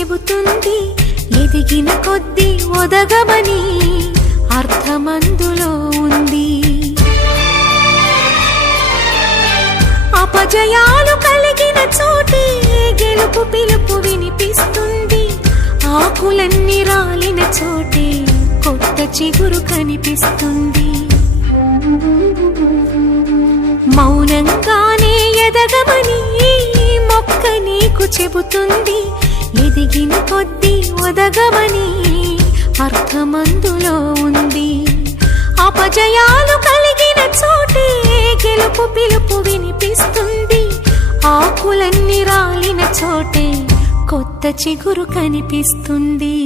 చెబుతుంది, ఎదిగిన కొద్దీ ఒదగమని అర్థమందులో ఉంది. అపజయాలు కలిగిన చోటే గెలుపు పిలుపు వినిపిస్తుంది, ఆకులన్నీ రాలిన చోటే కొత్త చిగురు కనిపిస్తుంది. మౌనంగానే ఎదగమని మొక్క నీకు చెబుతుంది, ఎదిగిన కొద్దీ ఒదగమని అర్థమందులో ఉంది. అపజయాలు కలిగిన చోటే గెలుపు పిలుపు వినిపిస్తుంది, ఆకులన్నీ రాలిన చోటే కొత్త చిగురు కనిపిస్తుంది.